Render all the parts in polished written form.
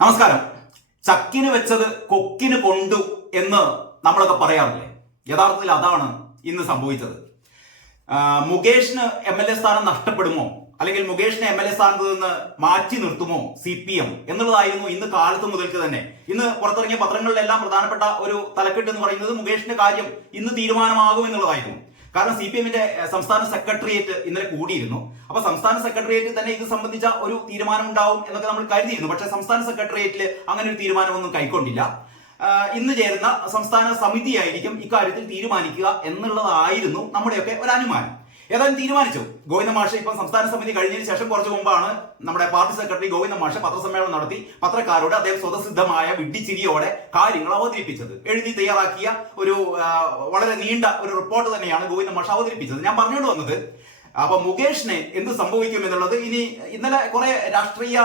നമസ്കാരം. ചക്കിന് വെച്ചത് കൊക്കിന് കൊണ്ടു എന്ന് നമ്മളൊക്കെ പറയാറില്ലേ? യഥാർത്ഥത്തിൽ അതാണ് ഇന്ന് സംഭവിച്ചത്. മുകേഷിന് MLA സ്ഥാനം നഷ്ടപ്പെടുമോ, അല്ലെങ്കിൽ മുകേഷിനെ MLA സ്ഥാനത്ത് നിന്ന് മാറ്റി നിർത്തുമോ CPM എന്നുള്ളതായിരുന്നു ഇന്ന് കാലത്ത് മുതൽക്ക് തന്നെ. ഇന്ന് പുറത്തിറങ്ങിയ പത്രങ്ങളിലെല്ലാം പ്രധാനപ്പെട്ട ഒരു തലക്കെട്ട് എന്ന് പറയുന്നത് മുകേഷിന്റെ കാര്യം ഇന്ന് തീരുമാനമാകും എന്നുള്ളതായിരുന്നു. കാരണം CPM-ന്റെ സംസ്ഥാന സെക്രട്ടേറിയറ്റ് ഇന്നലെ കൂടിയിരുന്നു. അപ്പൊ സംസ്ഥാന സെക്രട്ടേറിയറ്റിൽ തന്നെ ഇത് സംബന്ധിച്ച ഒരു തീരുമാനം ഉണ്ടാവും എന്നൊക്കെ നമ്മൾ കരുതിയിരുന്നു. പക്ഷേ സംസ്ഥാന സെക്രട്ടേറിയറ്റിൽ അങ്ങനെ ഒരു തീരുമാനമൊന്നും കൈക്കൊണ്ടില്ല. ഇന്ന് ചേരുന്ന സംസ്ഥാന സമിതിയായിരിക്കും ഇക്കാര്യത്തിൽ തീരുമാനിക്കുക എന്നുള്ളതായിരുന്നു നമ്മുടെയൊക്കെ ഒരു അനുമാനം. ഏതായാലും തീരുമാനിച്ചു. ഗോവിന്ദ മാഷ് ഇപ്പം സംസ്ഥാന സമിതി കഴിഞ്ഞതിന് ശേഷം കുറച്ചു മുമ്പാണ് നമ്മുടെ പാർട്ടി സെക്രട്ടറി ഗോവിന്ദ മാഷ് പത്രസമ്മേളനം നടത്തി പത്രക്കാരോട് അദ്ദേഹം സ്വതസിദ്ധമായ വിഡ്ഢിച്ചിരിയോടെ കാര്യങ്ങൾ അവതരിപ്പിച്ചത്. എഴുതി തയ്യാറാക്കിയ ഒരു വളരെ നീണ്ട ഒരു റിപ്പോർട്ട് തന്നെയാണ് ഗോവിന്ദ മാഷ് അവതരിപ്പിച്ചത്. ഞാൻ പറഞ്ഞുകൊണ്ട് വന്നത്, അപ്പൊ മുകേഷിനെ എന്ത് സംഭവിക്കും എന്നുള്ളത്. ഇന്നലെ കുറെ രാഷ്ട്രീയ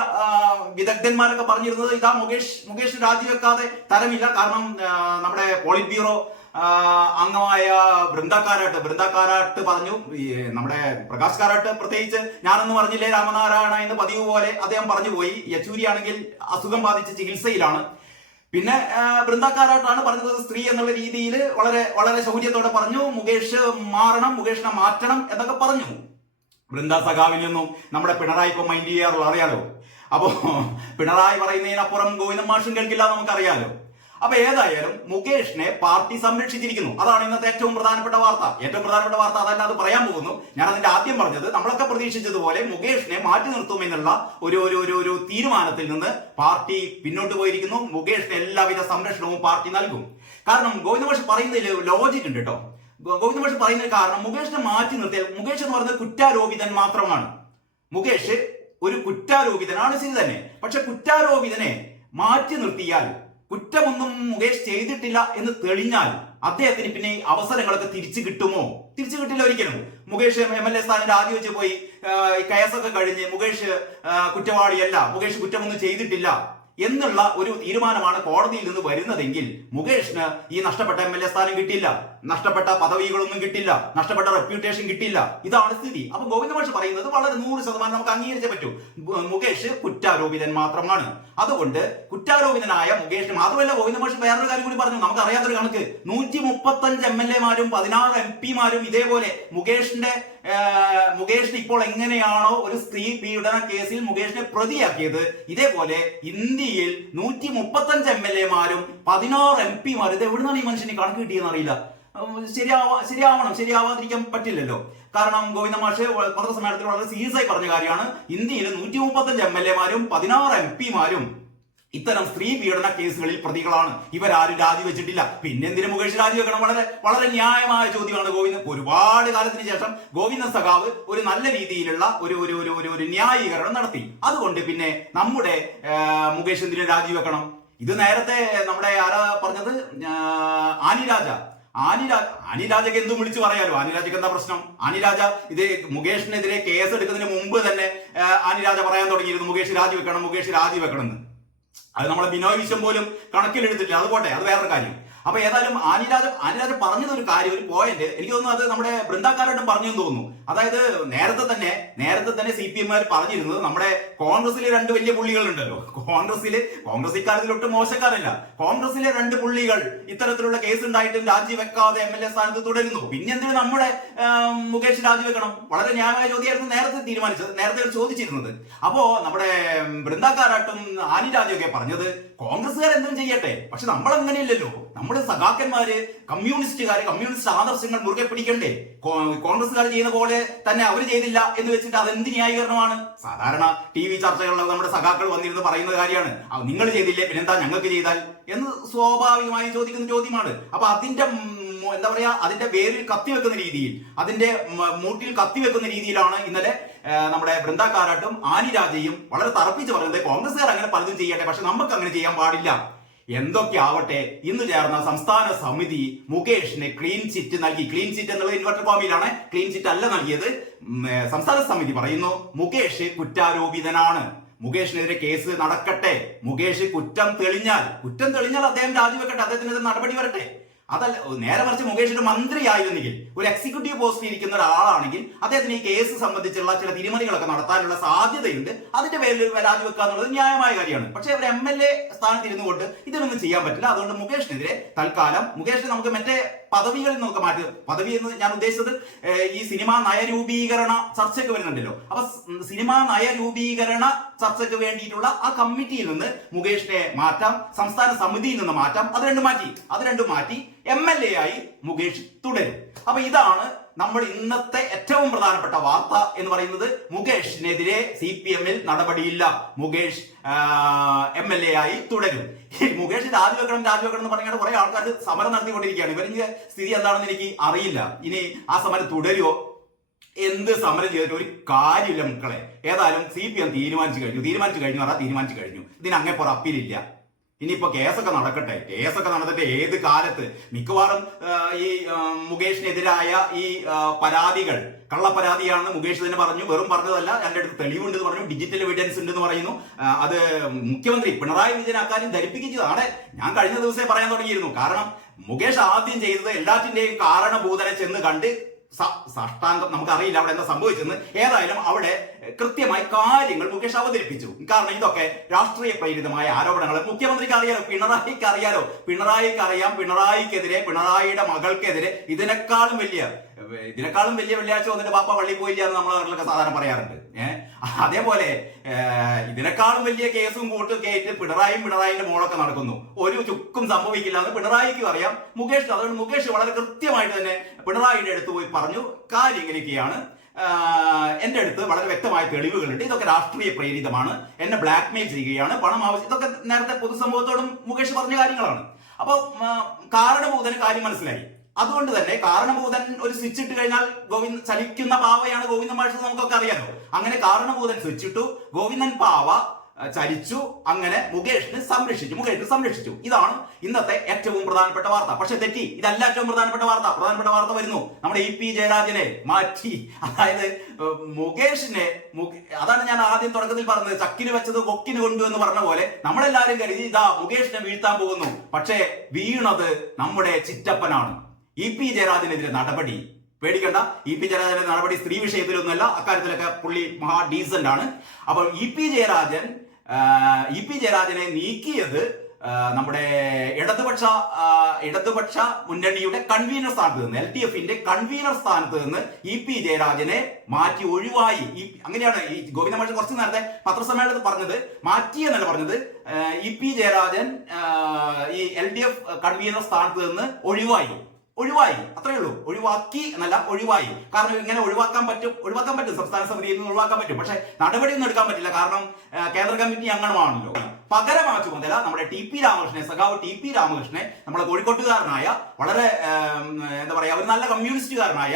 വിദഗ്ധന്മാരൊക്കെ പറഞ്ഞിരുന്നത് ഇതാ മുകേഷ് രാജിവെക്കാതെ തരമില്ല. കാരണം നമ്മുടെ പോളിറ്റ് ബ്യൂറോ അംഗമായ ബൃന്ദ കാരാട്ട് പറഞ്ഞു, നമ്മുടെ പ്രകാശ് കാരാട്ട് പ്രത്യേകിച്ച് ഞാനൊന്നും പറഞ്ഞില്ലേ രാമനാരായണ എന്ന് പതിവ് പോലെ അദ്ദേഹം പറഞ്ഞു പോയി. യെച്ചൂരി ആണെങ്കിൽ അസുഖം ബാധിച്ച് ചികിത്സയിലാണ്. പിന്നെ ബൃന്ദ കാരാട്ടാണ് പറഞ്ഞത് സ്ത്രീ എന്നുള്ള രീതിയിൽ വളരെ വളരെ ശൗര്യത്തോടെ പറഞ്ഞു മുകേഷ് മാറണം, മുകേഷിനെ മാറ്റണം എന്നൊക്കെ പറഞ്ഞു. ബൃന്ദ സഖാവിൽ നിന്നും നമ്മുടെ പിണറായി ഇപ്പൊ മൈൻഡ് ചെയ്യാറുള്ള അറിയാലോ. അപ്പോ പിണറായി പറയുന്നതിനപ്പുറം ഗോവിന്ദ മാഷും കേൾക്കില്ല നമുക്കറിയാലോ. അപ്പൊ ഏതായാലും മുകേഷിനെ പാർട്ടി സംരക്ഷിച്ചിരിക്കുന്നു. അതാണ് ഇന്നത്തെ ഏറ്റവും പ്രധാനപ്പെട്ട വാർത്ത. അതല്ല, അത് പറയാൻ പോകുന്നു. ഞാൻ അതിന്റെ ആദ്യം പറഞ്ഞത്, നമ്മളൊക്കെ പ്രതീക്ഷിച്ചതുപോലെ മുകേഷിനെ മാറ്റി നിർത്തുമെന്നുള്ള ഒരു തീരുമാനത്തിൽ നിന്ന് പാർട്ടി പിന്നോട്ട് പോയിരിക്കുന്നു. മുകേഷിന് എല്ലാവിധ സംരക്ഷണവും പാർട്ടി നൽകും. കാരണം ഗോവിന്ദ മാഷ് പറയുന്നതിൽ ലോജിക് ഉണ്ട് കേട്ടോ. ഗോവിന്ദ മാഷ് പറയുന്നതിന് കാരണം മുകേഷിനെ മാറ്റി നിർത്തിയാൽ, മുകേഷ് എന്ന് പറയുന്നത് കുറ്റാരോപിതൻ മാത്രമാണ്. മുകേഷ് ഒരു കുറ്റാരോപിതനാണ്, ശരി തന്നെ. പക്ഷെ കുറ്റാരോപിതനെ മാറ്റി നിർത്തിയാൽ, കുറ്റമൊന്നും മുകേഷ് ചെയ്തിട്ടില്ല എന്ന് തെളിഞ്ഞാൽ അദ്ദേഹത്തിന് പിന്നെ അവസരങ്ങളൊക്കെ തിരിച്ചു കിട്ടുമോ? തിരിച്ചു കിട്ടില്ല ഒരിക്കലും. മുകേഷ് MLA സ്ഥാനം രാജിവെച്ച് പോയി കേസൊക്കെ കഴിഞ്ഞ് മുകേഷ് കുറ്റവാളിയല്ല, മുകേഷ് കുറ്റമൊന്നും ചെയ്തിട്ടില്ല എന്നുള്ള ഒരു തീരുമാനമാണ് കോടതിയിൽ നിന്ന് വരുന്നതെങ്കിൽ മുകേഷിന് ഈ നഷ്ടപ്പെട്ട MLA സ്ഥാനം കിട്ടില്ല, നഷ്ടപ്പെട്ട പദവികളൊന്നും കിട്ടില്ല, നഷ്ടപ്പെട്ട റെപ്യൂട്ടേഷൻ കിട്ടില്ല. ഇതാണ് സ്ഥിതി. അപ്പൊ ഗോവിന്ദ മാഷ് പറയുന്നത് വളരെ 100% നമുക്ക് അംഗീകരിച്ചേ പറ്റൂ. മുകേഷ് കുറ്റാരോപിതൻ മാത്രമാണ്. അതുകൊണ്ട് കുറ്റാരോപിതനായ മുകേഷിന് മാത്രമല്ല, ഗോവിന്ദ മാഷ് വേറൊരു കാര്യം കൂടി പറഞ്ഞു. നമുക്ക് അറിയാത്തൊരു കണക്ക്, 135 MLA-മാരും 16 MP-മാരും ഇതേപോലെ മുകേഷിന് ഇപ്പോൾ എങ്ങനെയാണോ ഒരു സ്ത്രീ പീഡന കേസിൽ മുകേഷിനെ പ്രതിയാക്കിയത്, ഇതേപോലെ ഇന്ത്യയിൽ 135 MLA-മാരും 16 MP-മാരും, ഇത് എവിടുന്നാണ് ഈ മനുഷ്യന് കണക്ക് കിട്ടിയെന്ന് അറിയില്ല. ശരിയാവാതിരിക്കാൻ പറ്റില്ലല്ലോ. കാരണം ഗോവിന്ദ മാഷ് പത്രസമ്മേളനത്തിൽ വളരെ സീരിയസ് ആയി പറഞ്ഞ കാര്യമാണ്. ഇന്ത്യയിൽ 135 MLA-മാരും 16 MP-മാരും ഇത്തരം സ്ത്രീ പീഡന കേസുകളിൽ പ്രതികളാണ്. ഇവരാരും രാജിവെച്ചിട്ടില്ല. പിന്നെ എന്തിനു മുകേഷ് രാജിവെക്കണം? വളരെ വളരെ ന്യായമായ ചോദ്യമാണ്. ഒരുപാട് കാലത്തിന് ശേഷം ഗോവിന്ദ സഖാവ് ഒരു നല്ല രീതിയിലുള്ള ഒരു ന്യായീകരണം നടത്തി. അതുകൊണ്ട് പിന്നെ നമ്മുടെ മുകേഷ് എന്തിനു രാജിവെക്കണം? ഇത് നേരത്തെ നമ്മുടെ ആരാ പറഞ്ഞത്? ആനിരാജക്ക് എന്തും വിളിച്ചു പറയാലോ. ആനിരാജക്ക് എന്താ പ്രശ്നം? ആനിരാജ ഇത് മുകേഷിനെതിരെ കേസ് എടുക്കുന്നതിന് മുമ്പ് തന്നെ ആനിരാജ പറയാൻ തുടങ്ങിയിരുന്നു മുകേഷ് രാജിവെക്കണം എന്ന്. അത് നമ്മളെ ബിനോയ് വിശ്വം പോലും കണക്കിലെടുത്തിട്ടില്ല. അതുപോട്ടെ, അത് വേറൊരു കാര്യം. അപ്പൊ ഏതായാലും ആനിരാജ പറഞ്ഞതൊരു കാര്യം, ഒരു പോയിന്റ് എനിക്ക് തോന്നുന്നു അത് നമ്മുടെ ബൃന്ദാക്കാരായിട്ടും പറഞ്ഞെന്ന് തോന്നുന്നു. അതായത് നേരത്തെ തന്നെ CPM-മാർ പറഞ്ഞിരുന്നത് നമ്മുടെ കോൺഗ്രസിലെ 2 വലിയ പുള്ളികളുണ്ടല്ലോ. കോൺഗ്രസ് ഇക്കാര്യത്തിൽ ഒട്ടും മോശക്കാരല്ല. കോൺഗ്രസിലെ 2 പുള്ളികൾ ഇത്തരത്തിലുള്ള കേസ് ഉണ്ടായിട്ടും രാജിവെക്കാതെ MLA സ്ഥാനത്ത് തുടരുന്നു. പിന്നെ എന്തിനു നമ്മുടെ മുകേഷ് രാജിവെക്കണം? വളരെ ന്യായമായ ചോദ്യമായിരുന്നു നേരത്തെ ചോദിച്ചിരുന്നത്. അപ്പോ നമ്മുടെ ബൃന്ദാക്കാരായിട്ടും ആനിരാജയൊക്കെ പറഞ്ഞത് കോൺഗ്രസ്സുകാർ എന്തും ചെയ്യട്ടെ, പക്ഷെ നമ്മൾ അങ്ങനെയല്ലല്ലോ. നമ്മുടെ സഖാക്കന്മാര് കമ്മ്യൂണിസ്റ്റ് ആദർശങ്ങൾ മുറുകെ പിടിക്കണ്ടേ? കോൺഗ്രസ്സുകാർ ചെയ്യുന്ന പോലെ തന്നെ അവർ ചെയ്തില്ല എന്ന് വെച്ചിട്ട് അതെന്ത് ന്യായീകരണമാണ്? സാധാരണ TV ചർച്ചകളിൽ നമ്മുടെ സഖാക്കൾ വന്നിരുന്ന് പറയുന്ന കാര്യമാണ്, നിങ്ങൾ ചെയ്തില്ലേ പിന്നെന്താ ഞങ്ങൾക്ക് ചെയ്താൽ എന്ന് സ്വാഭാവികമായും ചോദിക്കുന്ന ചോദ്യമാണ്. അപ്പൊ അതിന്റെ എന്താ പറയാ, അതിന്റെ വേരിൽ കത്തിവെക്കുന്ന രീതിയിൽ, അതിന്റെ മൂട്ടിൽ കത്തിവെക്കുന്ന രീതിയിലാണ് ഇന്നലെ നമ്മുടെ ബൃന്ദ കാരാട്ടും ആനിരാജയും വളരെ തറപ്പിച്ച് പറയുന്നത് കോൺഗ്രസ്സുകാർ അങ്ങനെ പലതും ചെയ്യട്ടെ, പക്ഷെ നമുക്ക് അങ്ങനെ ചെയ്യാൻ പാടില്ല. എന്തൊക്കെ ആവട്ടെ, ഇന്ന് ചേർന്ന സംസ്ഥാന സമിതി മുകേഷിന് ക്ലീൻ ചിറ്റ് നൽകി. ക്ലീൻ ചിറ്റ് എന്നുള്ളത് ഇൻവെർട്ടർ കോമയിലാണ്, ക്ലീൻ ചിറ്റ് അല്ല നൽകിയത്. സംസ്ഥാന സമിതി പറയുന്നു മുകേഷ് കുറ്റാരോപിതനാണ്, മുകേഷിനെതിരെ കേസ് നടക്കട്ടെ, മുകേഷ് കുറ്റം തെളിഞ്ഞാൽ അദ്ദേഹം രാജിവെക്കട്ടെ, അദ്ദേഹത്തിനെതിരെ നടപടി വരട്ടെ. അതല്ല, നേരെ മറിച്ച് മുകേഷ് ഒരു മന്ത്രിയായിരുന്നെങ്കിൽ, ഒരു എക്സിക്യൂട്ടീവ് പോസ്റ്റിൽ ഇരിക്കുന്ന ഒരാളാണെങ്കിൽ അദ്ദേഹത്തിന് ഈ കേസ് സംബന്ധിച്ചുള്ള ചില തീരുമാനങ്ങളൊക്കെ നടത്താനുള്ള സാധ്യതയുണ്ട്. അതിന്റെ പേരിൽ രാജിവെക്കുക എന്നുള്ളത് ന്യായമായ കാര്യമാണ്. പക്ഷേ ഒരു MLA സ്ഥാനത്ത് ഇരുന്നു കൊണ്ട് ഇതിനൊന്നും ചെയ്യാൻ പറ്റില്ല. അതുകൊണ്ട് മുകേഷിനെതിരെ തൽക്കാലം മുകേഷിനെ നമുക്ക് മറ്റേ പദവികളിൽ നിന്നൊക്കെ മാറ്റി, പദവി എന്ന് ഞാൻ ഉദ്ദേശിച്ചത് ഈ സിനിമാ നയരൂപീകരണ ചർച്ചയ്ക്ക് വരുന്നുണ്ടല്ലോ, അപ്പൊ സിനിമാ നയരൂപീകരണ ചർച്ചയ്ക്ക് വേണ്ടിയിട്ടുള്ള ആ കമ്മിറ്റിയിൽ നിന്ന് മുകേഷിനെ മാറ്റാം, സംസ്ഥാന സമിതിയിൽ നിന്ന് മാറ്റാം. അത് രണ്ടും മാറ്റി MLA ആയി മുകേഷ് തുടരും. അപ്പൊ ഇതാണ് നമ്മൾ ഇന്നത്തെ ഏറ്റവും പ്രധാനപ്പെട്ട വാർത്ത എന്ന് പറയുന്നത്. മുകേഷിനെതിരെ CPM-ൽ നടപടിയില്ല, മുകേഷ് MLA ആയി തുടരും. മുകേഷ് രാജിവെക്കണം എന്ന് പറഞ്ഞാൽ കുറെ ആൾക്കാർ സമരം നടത്തിക്കൊണ്ടിരിക്കുകയാണ്. ഇവരിന്റെ സ്ഥിതി എന്താണെന്ന് എനിക്ക് അറിയില്ല. ഇനി ആ സമരം തുടരുമോ? എന്ത് സമരം ചെയ്തിട്ട് ഒരു കാര്യമില്ല മക്കളെ. ഏതായാലും CPM തീരുമാനിച്ചു കഴിഞ്ഞു. ഇതിന് അങ്ങേപ്പുറം അപ്പീലില്ല. ഇനിയിപ്പോ കേസൊക്കെ നടക്കട്ടെ. കേസൊക്കെ നടന്നിട്ട് ഏത് കാലത്ത് മിക്കവാറും ഈ മുകേഷിനെതിരായ ഈ പരാതികൾ കള്ളപ്പരാതിയാണെന്ന് മുകേഷ് തന്നെ പറഞ്ഞു. വെറും പറഞ്ഞതല്ല, എൻ്റെ അടുത്ത് തെളിവുണ്ടെന്ന് പറഞ്ഞു, ഡിജിറ്റൽ എവിഡൻസ് ഉണ്ടെന്ന് പറയുന്നു. അത് മുഖ്യമന്ത്രി പിണറായി വിജയൻ അക്കാര്യം ധരിപ്പിക്കുന്നതാണ്. ഞാൻ കഴിഞ്ഞ ദിവസമേ പറയാൻ തുടങ്ങിയിരുന്നു. കാരണം മുകേഷ് ആദ്യം ചെയ്തത് എല്ലാറ്റിന്റെയും കാരണഭൂതനെ ചെന്ന് കണ്ട് സാഷ്ടാംഗം, നമുക്കറിയില്ല അവിടെ എന്താ സംഭവിച്ചെന്ന്. ഏതായാലും അവിടെ കൃത്യമായി കാര്യങ്ങൾ മുകേഷ് അവതരിപ്പിച്ചു. കാരണം ഇതൊക്കെ രാഷ്ട്രീയ പ്രേരിതമായ ആരോപണങ്ങൾ മുഖ്യമന്ത്രിക്ക് അറിയാലോ, പിണറായിക്ക് അറിയാലോ. പിണറായിക്കെതിരെ, പിണറായിയുടെ മകൾക്കെതിരെ ഇതിനേക്കാളും വലിയ വെള്ളിയാഴ്ച വന്നിട്ട് പാപ്പ പള്ളി പോയില്ല എന്ന് നമ്മളെ നാട്ടിലൊക്കെ സാധാരണ പറയാറുണ്ട്. അതേപോലെ ഇതിനേക്കാളും വലിയ കേസും കൂട്ട് കേട്ട് പിണറായിന്റെ മോളൊക്കെ നടക്കുന്നു. ഒരു ചുക്കും സംഭവിക്കില്ല എന്ന് പിണറായിക്കും അറിയാം, മുകേഷ്. അതുകൊണ്ട് മുകേഷ് വളരെ കൃത്യമായിട്ട് തന്നെ പിണറായിയുടെ അടുത്ത് പോയി പറഞ്ഞു, കാര്യം ഇങ്ങനെയൊക്കെയാണ്, എന്റെ അടുത്ത് വളരെ വ്യക്തമായ തെളിവുകളുണ്ട്, ഇതൊക്കെ രാഷ്ട്രീയ പ്രേരിതമാണ്, എന്നെ ബ്ലാക്ക്മെയിൽ ചെയ്യുകയാണ്, പണം ആവശ്യം. ഇതൊക്കെ നേരത്തെ പൊതുസമൂഹത്തോടും മുകേഷ് പറഞ്ഞ കാര്യങ്ങളാണ്. അപ്പൊ കാരണഭൂതന് കാര്യം മനസ്സിലായി. അതുകൊണ്ട് തന്നെ കാരണഭൂതൻ ഒരു സ്വിച്ച് ഇട്ട് കഴിഞ്ഞാൽ ചലിക്കുന്ന പാവയാണ് ഗോവിന്ദൻ മാഷ്, നമുക്കൊക്കെ അറിയാലോ. അങ്ങനെ കാരണഭൂതൻ സ്വിച്ച് ഇട്ടു, ഗോവിന്ദൻ പാവ ചലിച്ചു. അങ്ങനെ മുകേഷിനെ സംരക്ഷിച്ചു. ഇതാണ് ഇന്നത്തെ ഏറ്റവും പ്രധാനപ്പെട്ട വാർത്ത. പക്ഷെ തെറ്റി, ഇതല്ല ഏറ്റവും പ്രധാനപ്പെട്ട വാർത്ത വരുന്നു. നമ്മുടെ EP ജയരാജനെ മാറ്റി. അതായത് മുകേഷിനെ, അതാണ് ഞാൻ ആദ്യം തുടക്കത്തിൽ പറഞ്ഞത്, ചക്കിന് വെച്ചത് കൊക്കിന് കൊണ്ടു എന്ന് പറഞ്ഞ പോലെ നമ്മളെല്ലാരും കരുതി ഇതാ മുകേഷിനെ വീഴ്ത്താൻ പോകുന്നു. പക്ഷേ വീണത് നമ്മുടെ ചിറ്റപ്പനാണ്. EP ജയരാജനെതിരെ നടപടി. പേടിക്കണ്ട, EP ജയരാജന്റെ നടപടി സ്ത്രീ വിഷയത്തിലൊന്നുമല്ല, അക്കാര്യത്തിലൊക്കെ പുള്ളി മഹാ ഡീസന്റ് ആണ്. അപ്പോൾ EP ജയരാജനെ നീക്കിയത് നമ്മുടെ ഇടതുപക്ഷ മുന്നണിയുടെ കൺവീനർ സ്ഥാനത്ത് നിന്ന്, LDF-ന്റെ കൺവീനർ സ്ഥാനത്ത് നിന്ന് EP ജയരാജനെ മാറ്റി ഒഴിവായി. അങ്ങനെയാണ് ഈ ഗോവിന്ദ മാഷ് കുറച്ച് നേരത്തെ പത്രസമ്മേളനത്തിൽ പറഞ്ഞത്. മാറ്റിയെന്നല്ല പറഞ്ഞത്, EP ജയരാജൻ ഈ LDF കൺവീനർ സ്ഥാനത്ത് നിന്ന് ഒഴിവായി. അത്രേ ഉള്ളൂ. ഒഴിവാക്കി എന്നല്ല, ഒഴിവായി. കാരണം ഇങ്ങനെ ഒഴിവാക്കാൻ പറ്റും, സംസ്ഥാന സമിതിയിൽ നിന്ന് ഒഴിവാക്കാൻ പറ്റും. പക്ഷെ നടപടിയൊന്നും എടുക്കാൻ പറ്റില്ല. കാരണം കേന്ദ്ര കമ്മിറ്റി അംഗമാണല്ലോ. പകരം ആ ചുമതല നമ്മുടെ സഖാവ് TP രാമകൃഷ്ണനെ, നമ്മുടെ കോഴിക്കോട്ടുകാരനായ വളരെ എന്താ പറയാ, ഒരു നല്ല കമ്മ്യൂണിസ്റ്റുകാരനായ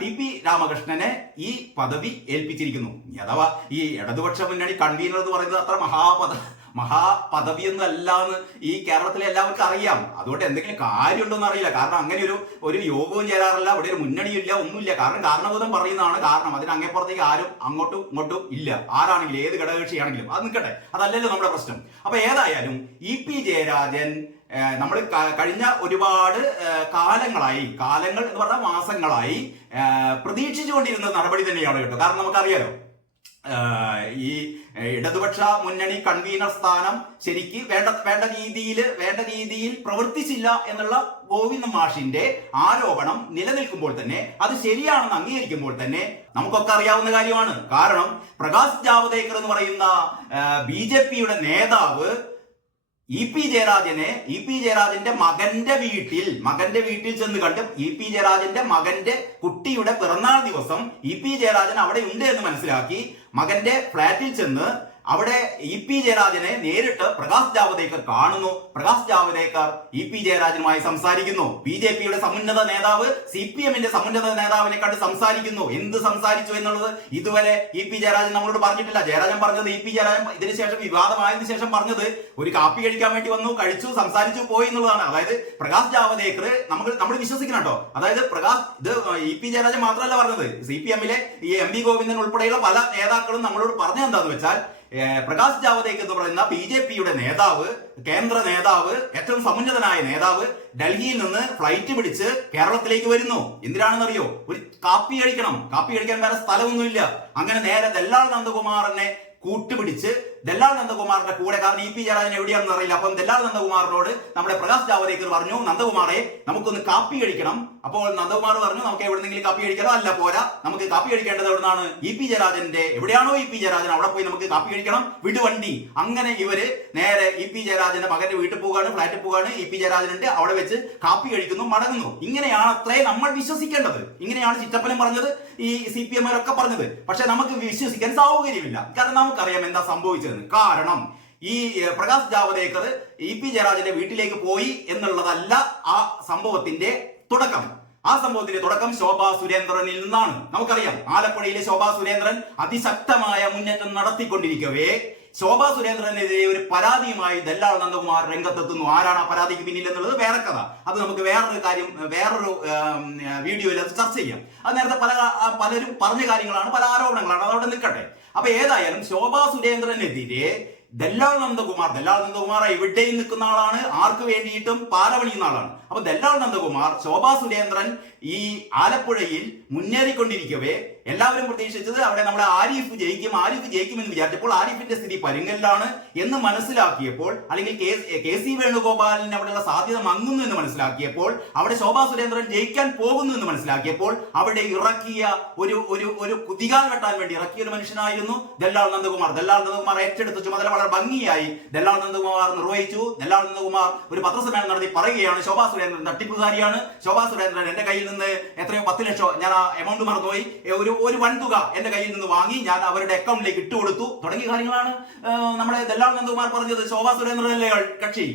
TP രാമകൃഷ്ണനെ ഈ പദവി ഏൽപ്പിച്ചിരിക്കുന്നു. അഥവാ ഈ ഇടതുപക്ഷ മുന്നണി കൺവീനർ എന്ന് പറയുന്നത് അത്ര മഹാപദവിയൊന്നും അല്ലാന്ന് ഈ കേരളത്തിലെ എല്ലാവർക്കും അറിയാം. അതുകൊണ്ട് എന്തെങ്കിലും കാര്യമുണ്ടോന്ന് അറിയില്ല. കാരണം അങ്ങനെ ഒരു യോഗവും ചേരാറില്ല, അവിടെ ഒരു മുന്നണിയില്ല, ഒന്നുമില്ല. കാരണം കാരണബോധം പറയുന്നതാണ് കാരണം. അതിന് അങ്ങേപ്പുറത്തേക്ക് ആരും അങ്ങോട്ടും ഇങ്ങോട്ടും ഇല്ല. ആരാണെങ്കിലും, ഏത് ഘടകകക്ഷിയാണെങ്കിലും അത് നിൽക്കട്ടെ, അതല്ലല്ലോ നമ്മുടെ പ്രശ്നം. അപ്പൊ ഏതായാലും EP ജയരാജൻ നമ്മൾ കഴിഞ്ഞ ഒരുപാട് കാലങ്ങൾ എന്ന് പറഞ്ഞാൽ മാസങ്ങളായി പ്രതീക്ഷിച്ചുകൊണ്ടിരുന്ന നടപടി തന്നെയാണ് കേട്ടോ. കാരണം നമുക്കറിയാലോ, ഈ ഇടതുപക്ഷ മുന്നണി കൺവീനർ സ്ഥാനം ശരിക്ക് വേണ്ട രീതിയിൽ പ്രവർത്തിച്ചില്ല എന്നുള്ള ഗോവിന്ദ മാഷിന്റെ ആരോപണം നിലനിൽക്കുമ്പോൾ തന്നെ, അത് ശരിയാണെന്ന് അംഗീകരിക്കുമ്പോൾ തന്നെ നമുക്കൊക്കെ അറിയാവുന്ന കാര്യമാണ്. കാരണം പ്രകാശ് ജാവദേക്കർ എന്ന് പറയുന്ന BJP-യുടെ നേതാവ് EP ജയരാജന്റെ മകന്റെ വീട്ടിൽ ചെന്ന് കണ്ട് EP ജയരാജന്റെ മകന്റെ കുട്ടിയുടെ പിറന്നാൾ ദിവസം EP ജയരാജൻ അവിടെ ഉണ്ട് എന്ന് മനസ്സിലാക്കി മകന്റെ ഫ്ലാറ്റിൽ ചെന്ന് അവിടെ EP ജയരാജനെ നേരിട്ട് പ്രകാശ് ജാവദേക്കർ കാണുന്നു. പ്രകാശ് ജാവദേക്കർ EP ജയരാജനുമായി സംസാരിക്കുന്നു. BJP-യുടെ സമുന്നത നേതാവ് CPM-ന്റെ സമുന്നത നേതാവിനെ കണ്ട് സംസാരിക്കുന്നു. എന്ത് സംസാരിച്ചു എന്നുള്ളത് ഇതുവരെ EP ജയരാജൻ നമ്മളോട് പറഞ്ഞിട്ടില്ല. ജയരാജൻ പറഞ്ഞത്, EP ജയരാജൻ ഇതിനുശേഷം വിവാദമായതിനു ശേഷം പറഞ്ഞത്, ഒരു കാപ്പി കഴിക്കാൻ വേണ്ടി വന്നു, കഴിച്ചു, സംസാരിച്ചു, പോയി എന്നുള്ളതാണ്. അതായത് പ്രകാശ് ജാവദേക്കർ നമ്മൾ വിശ്വസിക്കണം കേട്ടോ. അതായത് ഇത് EP ജയരാജൻ മാത്രമല്ല പറഞ്ഞത്, CPM-ലെ ഈ MV ഗോവിന്ദൻ ഉൾപ്പെടെയുള്ള പല നേതാക്കളും നമ്മളോട് പറഞ്ഞത് എന്താന്ന് വെച്ചാൽ, പ്രകാശ് ജാവദേക്കർ എന്ന് പറയുന്ന BJP-യുടെ നേതാവ്, കേന്ദ്ര നേതാവ്, ഏറ്റവും സമുന്നതനായ നേതാവ് ഡൽഹിയിൽ നിന്ന് ഫ്ലൈറ്റ് പിടിച്ച് കേരളത്തിലേക്ക് വരുന്നു. എന്തിനാണെന്നറിയോ? ഒരു കാപ്പി കഴിക്കണം. കാപ്പി കഴിക്കാൻ വേറെ സ്ഥലമൊന്നുമില്ല. അങ്ങനെ നേരെ ദല്ലാൽ നന്ദകുമാറിനെ കൂട്ടുപിടിച്ച് ദല്ലാൽ നന്ദകുമാറിന്റെ കൂടെ, കാരണം EP ജയരാജൻ എവിടെയാണെന്ന് അറിയില്ല, അപ്പം ദല്ലാൽ നന്ദകുമാറിനോട് നമ്മുടെ പ്രകാശ് ജാവദേക്കർ പറഞ്ഞു, നന്ദകുമാറെ നമുക്കൊന്ന് കാപ്പി കഴിക്കണം. അപ്പോൾ നന്ദകുമാർ പറഞ്ഞു, നമുക്ക് എവിടെന്നെങ്കിലും കാപ്പി കഴിക്കാനോ? അല്ല, പോരാ, നമുക്ക് കാപ്പി കഴിക്കേണ്ടത് എവിടുന്നാണ്? EP ജയരാജന്റെ എവിടെയാണോ EP ജയരാജൻ അവിടെ പോയി നമുക്ക് കാപ്പി കഴിക്കണം, വിടുവണ്ടി. അങ്ങനെ ഇവര് നേരെ EP ജയരാജന്റെ മകന്റെ വീട്ടിൽ പോവുകയാണ്, ഫ്ലാറ്റിൽ പോവുകയാണ്. EP ജയരാജനുണ്ട്, അവിടെ വെച്ച് കാപ്പി കഴിക്കുന്നു, മടങ്ങുന്നു. ഇങ്ങനെയാണ് അത്രേ നമ്മൾ വിശ്വസിക്കേണ്ടത്. ഇങ്ങനെയാണ് ചിറ്റപ്പനും പറഞ്ഞത്, ഈ CPM ഒക്കെ പറഞ്ഞത്. പക്ഷെ നമുക്ക് വിശ്വസിക്കാൻ സൗകര്യമില്ല. കാരണം നമുക്കറിയാം എന്താ സംഭവിച്ചത്. കാരണം ഈ പ്രകാശ് ജാവദേക്കർ EP ജയരാജന്റെ വീട്ടിലേക്ക് പോയി എന്നുള്ളതല്ല ആ സംഭവത്തിന്റെ തുടക്കം. ആ സംഭവത്തിന്റെ തുടക്കം ശോഭാ സുരേന്ദ്രനിൽ നിന്നാണ്. നമുക്കറിയാം ആലപ്പുഴയിലെ ശോഭാ സുരേന്ദ്രൻ അതിശക്തമായ മുന്നേറ്റം നടത്തിക്കൊണ്ടിരിക്കവേ ശോഭാ സുരേന്ദ്രനെതിരെ ഒരു പരാതിയുമായി ദല്ലാൽ നന്ദകുമാർ രംഗത്തെത്തുന്നു. ആരാണ് ആ പരാതിക്ക് പിന്നിൽ എന്നുള്ളത് വേറെ കഥ. അത് നമുക്ക് വേറൊരു കാര്യം, വേറൊരു വീഡിയോയിൽ അത് ചർച്ച ചെയ്യാം. അത് നേരത്തെ പലരും പറഞ്ഞ കാര്യങ്ങളാണ്, പല ആരോപണങ്ങളാണ്, അതവിടെ നിൽക്കട്ടെ. അപ്പൊ ഏതായാലും ശോഭാ സുരേന്ദ്രനെതിരെ ദല്ലാൽ നന്ദകുമാർ എവിടെയും നിൽക്കുന്ന ആളാണ്, ആർക്ക് വേണ്ടിയിട്ടും പാരപണിയുന്ന ആളാണ്. അപ്പൊ ദല്ലാൽ നന്ദകുമാർ ശോഭാ സുരേന്ദ്രൻ ഈ ആലപ്പുഴയിൽ മുന്നേറിക്കൊണ്ടിരിക്കവേ എല്ലാവരും പ്രതീക്ഷിച്ചത് അവിടെ നമ്മുടെ ആരിഫ് ജയിക്കുമെന്ന് വിചാരിച്ചപ്പോൾ ആരിഫിന്റെ സ്ഥിതി പരുങ്ങലിലാണ് എന്ന് മനസ്സിലാക്കിയപ്പോൾ, അല്ലെങ്കിൽ KC വേണുഗോപാലിന് അവിടെയുള്ള സാധ്യത മങ്ങുന്നു എന്ന് മനസ്സിലാക്കിയപ്പോൾ, അവിടെ ശോഭാ സുരേന്ദ്രൻ ജയിക്കാൻ പോകുന്നു എന്ന് മനസ്സിലാക്കിയപ്പോൾ അവിടെ ഇറക്കിയ ഒരു കുതികാൽ വെട്ടാൻ വേണ്ടി ഇറക്കിയ ഒരു മനുഷ്യനായിരുന്നു ദല്ലാൽ നന്ദകുമാർ ഏറ്റെടുത്ത ചുമതല വളരെ ഭംഗിയായി ദല്ലാൽ നന്ദകുമാർ നിർവഹിച്ചു. ദല്ലാൽ നന്ദകുമാർ ഒരു പത്രസമ്മേളനം നടത്തി പറയുകയാണ്, ശോഭാ സുരേന്ദ്രൻ തട്ടിപ്പുകാരിയാണ്. ശോഭാ സുരേന്ദ്രൻ എന്റെ കയ്യിൽ നിന്ന് എത്രയോ 10 ലക്ഷം, ഞാൻ ആ എമൗണ്ട് മറന്നുപോയി, ഒരു വൻതുക എന്റെ കയ്യിൽ നിന്ന് വാങ്ങി ഞാൻ അവരുടെ അക്കൗണ്ടിലേക്ക് ഇട്ടുകൊടുത്തു തുടങ്ങിയ കാര്യങ്ങളാണ് നമ്മുടെ ദല്ലാൽ നന്ദകുമാർ പറഞ്ഞത്. ശോഭാ സുരേന്ദ്രനല്ലേ കക്ഷി?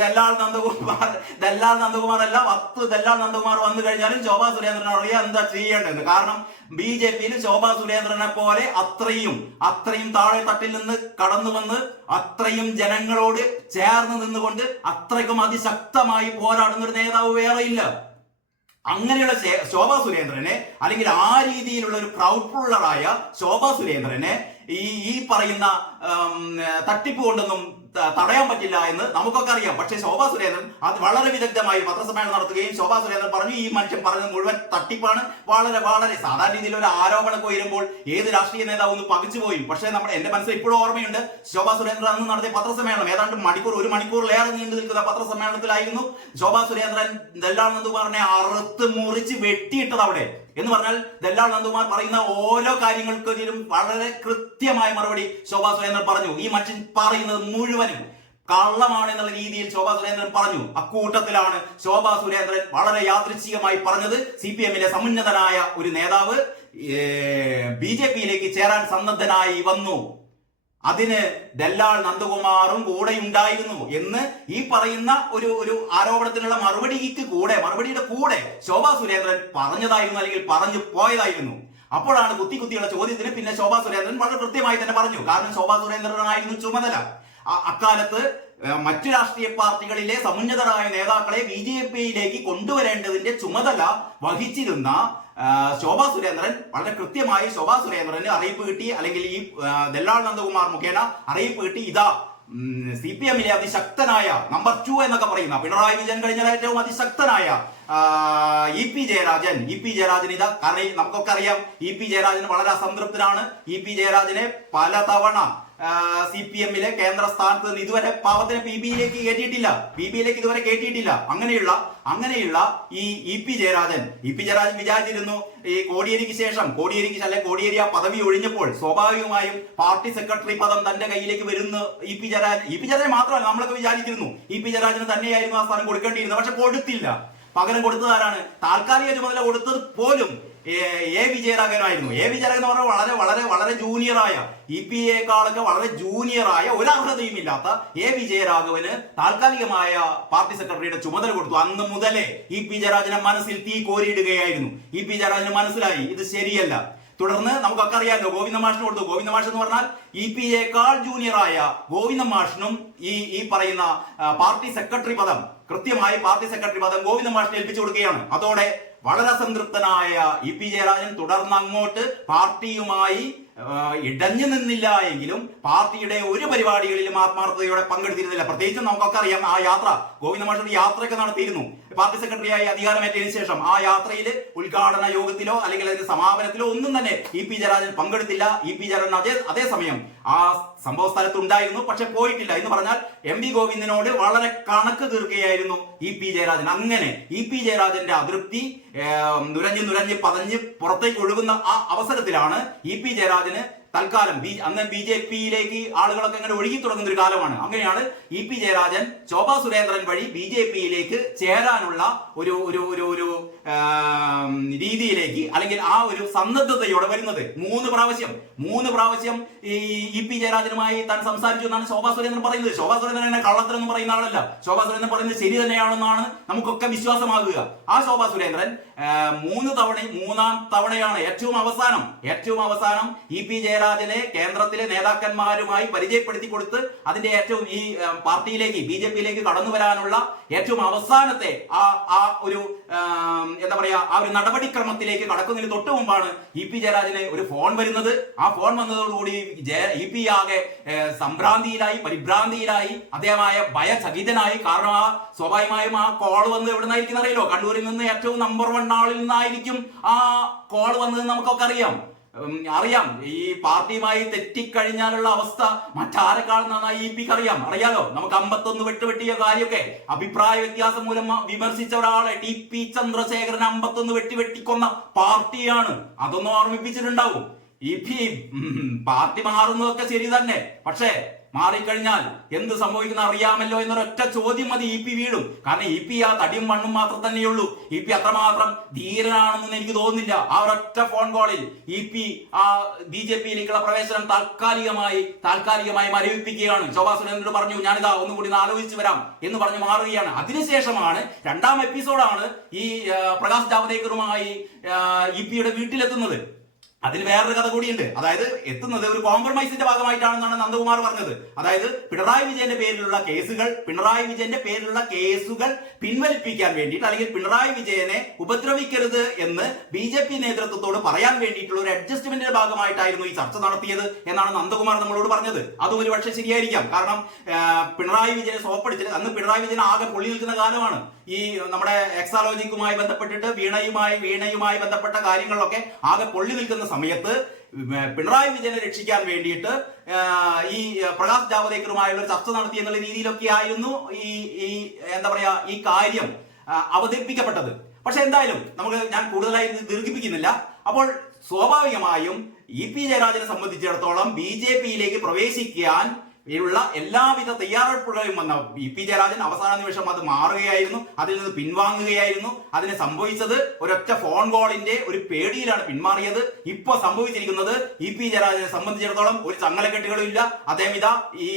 ദല്ലാൽ നന്ദകുമാർ അല്ല, 10 ദല്ലാൽ നന്ദകുമാർ വന്നു കഴിഞ്ഞാലും ശോഭാ സുരേന്ദ്രൻ അറിയാം എന്താ ചെയ്യേണ്ടത്. കാരണം BJP-യിൽ ശോഭാ സുരേന്ദ്രനെ പോലെ അത്രയും താഴെ തട്ടിൽ നിന്ന് കടന്നു വന്ന് അത്രയും ജനങ്ങളോട് ചേർന്ന് നിന്നുകൊണ്ട് അത്രയ്ക്കും അതിശക്തമായി പോരാടുന്ന ഒരു നേതാവ് വേറെയില്ല. അങ്ങനെയുള്ള ശോഭാ സുരേന്ദ്രനെ, അല്ലെങ്കിൽ ആ രീതിയിലുള്ള ഒരു ക്രൗഡ് പുള്ളറായ ശോഭാ സുരേന്ദ്രനെ ഈ പറയുന്ന തട്ടിപ്പ് കൊണ്ടൊന്നും തടയാൻ പറ്റില്ല എന്ന് നമുക്കൊക്കെ അറിയാം. പക്ഷെ ശോഭാ സുരേന്ദ്രൻ അത് വളരെ വിദഗ്ധമായി പത്രസമ്മേളനം നടത്തുകയും ശോഭാ സുരേന്ദ്രൻ പറഞ്ഞു, ഈ മനുഷ്യൻ പറഞ്ഞത് മുഴുവൻ തട്ടിപ്പാണ്. വളരെ സാധാരണ രീതിയിൽ ഒരു ആരോപണം ഉയരുമ്പോൾ ഏത് രാഷ്ട്രീയ നേതാവ് ഒന്ന് പകച്ചുപോയി. പക്ഷേ എന്റെ മനസ്സിൽ ഇപ്പോഴും ഓർമ്മയുണ്ട്, ശോഭാ സുരേന്ദ്രൻ അന്ന് നടത്തിയ പത്രസമ്മേളനം ഏതാണ്ട് ഒരു മണിക്കൂറിലേറെ നീണ്ടു നിൽക്കുന്ന പത്രസമ്മേളനത്തിലായിരുന്നു ശോഭാ സുരേന്ദ്രൻ ദല്ലാൽ നന്ദകുമാറിനെ അറുത്ത് മുറിച്ച് വെട്ടിയിട്ടത് അവിടെ. എന്ന് പറഞ്ഞാൽ ദല്ലാൽ നന്ദകുമാർ പറയുന്ന ഓരോ കാര്യങ്ങൾക്കെതിരും വളരെ കൃത്യമായ മറുപടി ശോഭാ സുരേന്ദ്രൻ പറഞ്ഞു. ഈ മനുഷ്യൻ പറയുന്നത് മുഴുവനും കള്ളമാണ് എന്നുള്ള രീതിയിൽ ശോഭാ സുരേന്ദ്രൻ പറഞ്ഞു. അക്കൂട്ടത്തിലാണ് ശോഭാ സുരേന്ദ്രൻ വളരെ യാദൃച്ഛികമായി പറഞ്ഞത്, CPM-ലെ സമുന്നതനായ ഒരു നേതാവ് BJP-യിലേക്ക് ചേരാൻ സന്നദ്ധനായി വന്നു, അതിന് ദല്ലാൽ നന്ദകുമാറും കൂടെ ഉണ്ടായിരുന്നു എന്ന് ഈ പറയുന്ന ഒരു ആരോപണത്തിനുള്ള മറുപടിയുടെ കൂടെ ശോഭാ സുരേന്ദ്രൻ പറഞ്ഞതായിരുന്നു, അല്ലെങ്കിൽ പറഞ്ഞു പോയതായിരുന്നു. അപ്പോഴാണ് കുത്തിയുള്ള ചോദ്യത്തിന് പിന്നെ ശോഭാ സുരേന്ദ്രൻ വളരെ കൃത്യമായി തന്നെ പറഞ്ഞു. കാരണം ശോഭാ സുരേന്ദ്രനായിരുന്നു ചുമതല. അക്കാലത്ത് മറ്റു രാഷ്ട്രീയ പാർട്ടികളിലെ സമുന്നതരായ നേതാക്കളെ BJP-യിലേക്ക് കൊണ്ടുവരേണ്ടതിന്റെ ചുമതല വഹിച്ചിരുന്ന ശോഭാ സുരേന്ദ്രൻ വളരെ കൃത്യമായി ശോഭാ സുരേന്ദ്രന് അറിയിപ്പ് കിട്ടി, അല്ലെങ്കിൽ ഈ ദല്ലാൽ നന്ദകുമാർ മുഖേന അറിയിപ്പ് കിട്ടി, ഇതാ CPM-ലെ അതിശക്തനായ നമ്പർ 2 എന്നൊക്കെ പറയുന്ന പിണറായി വിജയൻ കഴിഞ്ഞ ഏറ്റവും അതിശക്തനായ EP ജയരാജൻ ഇതാ. കാരണം നമുക്കൊക്കെ അറിയാം EP ജയരാജൻ വളരെ അസംതൃപ്തനാണ്. EP ജയരാജനെ പലതവണ CPM-ലെ കേന്ദ്ര സ്ഥാനത്ത് നിന്ന് ഇതുവരെ പാവത്തിനെ PB-യിലേക്ക് ഇതുവരെ കയറ്റിയിട്ടില്ല. അങ്ങനെയുള്ള ഈ EP ജയരാജൻ വിചാരിച്ചിരുന്നു ഈ കോടിയേരി ആ പദവി ഒഴിഞ്ഞപ്പോൾ സ്വാഭാവികമായും പാർട്ടി സെക്രട്ടറി പദം തന്റെ കയ്യിലേക്ക് വരുന്ന EP ജയരാജൻ മാത്രമല്ല, നമ്മളൊക്കെ വിചാരിച്ചിരുന്നു EP ജയരാജന് തന്നെയായിരുന്നു ആ സ്ഥാനം കൊടുക്കേണ്ടിയിരുന്നത്. പക്ഷെ കൊടുത്തില്ല. പകരം കൊടുത്തത് ആരാണ്? താൽക്കാലിക ചുമതല കൊടുത്തത് പോലും A വിജയരാഘവനായിരുന്നു. വിജയരാഘവൻ എന്ന് പറഞ്ഞാൽ വളരെ ജൂനിയറായ, EP-യെക്കാളൊക്കെ വളരെ ജൂനിയറായ, ഒരു അർഹതയും ഇല്ലാത്ത വിജയരാഘവന് താൽക്കാലികമായ പാർട്ടി സെക്രട്ടറിയുടെ ചുമതല കൊടുത്തു. അന്ന് മുതലേ EP ജയരാജന്റെ മനസ്സിൽ തീ കോരിയിടുകയായിരുന്നു. EP ജയരാജന് മനസ്സിലായി ഇത് ശരിയല്ല. തുടർന്ന് നമുക്കൊക്കെ അറിയാമല്ലോ, ഗോവിന്ദ മാഷിന് കൊടുത്തു. ഗോവിന്ദ മാഷ് എന്ന് പറഞ്ഞാൽ EP-യേക്കാൾ ജൂനിയറായ ഗോവിന്ദ മാഷിനും ഈ പറയുന്ന പാർട്ടി സെക്രട്ടറി പദം ഗോവിന്ദ മാഷിനെ ഏൽപ്പിച്ചു കൊടുക്കുകയാണ്. അതോടെ വളരെ സംതൃപ്തനായ EP ജയരാജൻ തുടർന്ന് അങ്ങോട്ട് പാർട്ടിയുമായി ഇടഞ്ഞു നിന്നില്ല എങ്കിലും പാർട്ടിയുടെ ഒരു പരിപാടികളിലും ആത്മാർത്ഥതയോടെ പങ്കെടുത്തിരുന്നില്ല. പ്രത്യേകിച്ചും നമുക്കൊക്കെ അറിയാം, ആ യാത്ര ഗോവിന്ദമാഷ് യാത്രയൊക്കെ നടത്തിയിരുന്നു. പാർട്ടി സെക്രട്ടറിയായി അധികാരമേറ്റതിനു ശേഷം ആ യാത്രയിൽ ഉദ്ഘാടന യോഗത്തിലോ അല്ലെങ്കിൽ അതിന്റെ സമാപനത്തിലോ ഒന്നും തന്നെ ഇ.പി. ജയരാജൻ പങ്കെടുത്തില്ല. ഇ.പി. ജയരാജൻ അതേസമയം ആ സംഭവ സ്ഥലത്ത് ഉണ്ടായിരുന്നു, പക്ഷെ പോയിട്ടില്ല. എന്ന് പറഞ്ഞാൽ എം.വി. ഗോവിന്ദനോട് വളരെ കണക്ക് തീർക്കുകയായിരുന്നു ഇ.പി. ജയരാജൻ. അങ്ങനെ ഇ.പി. ജയരാജന്റെ അതൃപ്തി നുരഞ്ഞ് പതഞ്ഞ് പുറത്തേക്ക് ഒഴുകുന്ന ആ അവസരത്തിലാണ് ഇ.പി. ജയരാജന് തൽക്കാലം അന്ന് BJP-യിലേക്ക് ആളുകളൊക്കെ അങ്ങനെ ഒഴുകി തുടങ്ങുന്ന ഒരു കാലമാണ്. അങ്ങനെയാണ് ഇ.പി. ജയരാജൻ ശോഭാ സുരേന്ദ്രൻ വഴി BJP-യിലേക്ക് ചേരാനുള്ള ഒരു ഒരു ഒരു ഒരു രീതിയിലേക്ക് അല്ലെങ്കിൽ ആ ഒരു സന്നദ്ധതയോടെ വരുന്നത്. മൂന്ന് പ്രാവശ്യം ഈ ഇ.പി. ജയരാജനുമായി താൻ സംസാരിച്ചു എന്നാണ് ശോഭാ സുരേന്ദ്രൻ പറയുന്നത്. ശോഭാ സുരേന്ദ്രൻ എന്നെ കള്ളത്തരൊന്നും പറയുന്ന ആളല്ല. ശോഭാ സുരേന്ദ്രൻ പറയുന്നത് ശരി തന്നെയാണെന്നാണ് നമുക്കൊക്കെ വിശ്വാസമാകുക. ആ ശോഭാ സുരേന്ദ്രൻ മൂന്നാം തവണയാണ് ഏറ്റവും അവസാനം ഇ.പി. ജയരാജനെ കേന്ദ്രത്തിലെ നേതാക്കന്മാരുമായി പരിചയപ്പെടുത്തി കൊടുത്ത് അതിന്റെ ഏറ്റവും ഈ പാർട്ടിയിലേക്ക് BJP-യിലേക്ക് കടന്നു വരാനുള്ള ഏറ്റവും അവസാനത്തെ ആ ഒരു എന്താ പറയാ ആ ഒരു നടപടിക്രമത്തിലേക്ക് കടക്കുന്നതിന് തൊട്ട് മുമ്പാണ് ഇ.പി. ജയരാജന് ഒരു ഫോൺ വരുന്നത്. ആ ഫോൺ വന്നതോടുകൂടി ഇ.പി. ആകെ പരിഭ്രാന്തിയിലായി, അദ്ദേഹമായ ഭയചകിതനായി. കാരണം സ്വാഭാവികമായും ആ കോൾ വന്ന് എവിടെ നിന്നായിരിക്കും അറിയാലോ, കണ്ണൂരിൽ നിന്ന് ഏറ്റവും നമ്പർ 1 ആളിൽ നിന്നായിരിക്കും ആ കോൾ വന്നത്. നമുക്കൊക്കെ അറിയാം ഈ പാർട്ടിയുമായി തെറ്റിക്കഴിഞ്ഞാലുള്ള അവസ്ഥ മറ്റാരെക്കാൾ നന്നായി ഇ.പിക്ക് അറിയാലോ. നമുക്ക് 51 വെട്ടുവെട്ടിയ കാര്യമൊക്കെ അഭിപ്രായ വ്യത്യാസം മൂലം വിമർശിച്ച ഒരാളെ ടി.പി. ചന്ദ്രശേഖരൻ 51 വെട്ടിക്കൊന്ന പാർട്ടിയാണ്. അതൊന്നും ഓർമ്മിപ്പിച്ചിട്ടുണ്ടാവും. ഇ.പി. പാർട്ടി മാറുന്നതൊക്കെ ശരി തന്നെ, പക്ഷേ മാറിക്കഴിഞ്ഞാൽ എന്ത് സംഭവിക്കുന്ന അറിയാമല്ലോ എന്നൊരൊറ്റ ചോദ്യം മതി ഇ.പി. വീഴും. കാരണം ഇ.പി. ആ തടിയും മണ്ണും മാത്രം തന്നെയുള്ളൂ. ഇ.പി. അത്രമാത്രം ധീരനാണെന്ന് എനിക്ക് തോന്നുന്നില്ല. ആ ഒരൊറ്റ ഫോൺ കോളിൽ ഇ.പി. ആ BJP-യിലേക്കുള്ള പ്രവേശനം താൽക്കാലികമായി മരവിപ്പിക്കുകയാണ്. ശോഭാ സുരേന്ദ്രൻ പറഞ്ഞു, ഞാനിതാ ഒന്നുകൂടി ആലോചിച്ച് വരാം എന്ന് പറഞ്ഞ് മാറുകയാണ്. അതിനുശേഷമാണ് രണ്ടാം എപ്പിസോഡാണ് ഈ പ്രകാശ് ജാവദേക്കറുമായി ഇ.പി.യുടെ വീട്ടിലെത്തുന്നത്. അതിൽ വേറൊരു കഥ കൂടിയുണ്ട്. അതായത് എത്തുന്നത് ഒരു കോംപ്രമൈസിന്റെ ഭാഗമായിട്ടാണെന്നാണ് നന്ദകുമാർ പറഞ്ഞത്. അതായത് പിണറായി വിജയന്റെ പേരിലുള്ള കേസുകൾ പിൻവലിപ്പിക്കാൻ വേണ്ടിയിട്ട് അല്ലെങ്കിൽ പിണറായി വിജയനെ ഉപദ്രവിക്കരുത് എന്ന് BJP നേതൃത്വത്തോട് പറയാൻ വേണ്ടിയിട്ടുള്ള ഒരു അഡ്ജസ്റ്റ്മെന്റിന്റെ ഭാഗമായിട്ടായിരുന്നു ഈ ചർച്ച നടത്തിയത് എന്നാണ് നന്ദകുമാർ നമ്മളോട് പറഞ്ഞത്. അതും ഒരു പക്ഷേ ശരിയായിരിക്കാം. കാരണം പിണറായി വിജയനെ സോപ്പടിച്ചിട്ട് അന്ന് പിണറായി വിജയൻ ആകെ പൊള്ളി നിൽക്കുന്ന കാലമാണ്. ഈ നമ്മുടെ എക്സാലോജിക്കുമായി ബന്ധപ്പെട്ടിട്ട് വീണയുമായി ബന്ധപ്പെട്ട കാര്യങ്ങളിലൊക്കെ ആകെ പൊള്ളി നിൽക്കുന്ന സമയത്ത് പിണറായി വിജയനെ രക്ഷിക്കാൻ വേണ്ടിയിട്ട് ഈ പ്രകാശ് ജാവദേക്കറുമായുള്ള ചർച്ച നടത്തി എന്നുള്ള രീതിയിലൊക്കെ ആയിരുന്നു ഈ എന്താ പറയാ ഈ കാര്യം അവതരിപ്പിക്കപ്പെട്ടത്. പക്ഷെ എന്തായാലും ഞാൻ കൂടുതലായി ദീർഘിപ്പിക്കുന്നില്ല. അപ്പോൾ സ്വാഭാവികമായും ഇ.പി. ജയരാജനെ സംബന്ധിച്ചിടത്തോളം BJP-യിലേക്ക് പ്രവേശിക്കാൻ ുള്ള എല്ലാവിധ തയ്യാറെടുപ്പുകളും വന്ന ഇ.പി. ജയരാജൻ അവസാന നിമിഷം അത് മാറുകയായിരുന്നു, അതിൽ നിന്ന് പിൻവാങ്ങുകയായിരുന്നു. അതിന് സംഭവിച്ചത് ഒരൊറ്റ ഫോൺ കോളിന്റെ ഒരു പേടിയിലാണ് പിന്മാറിയത്. ഇപ്പൊ സംഭവിച്ചിരിക്കുന്നത് ഇ.പി. ജയരാജനെ സംബന്ധിച്ചിടത്തോളം ഒരു ചങ്ങലക്കെട്ടുകളും ഇല്ല. അദ്ദേഹം ഇതാ ഈ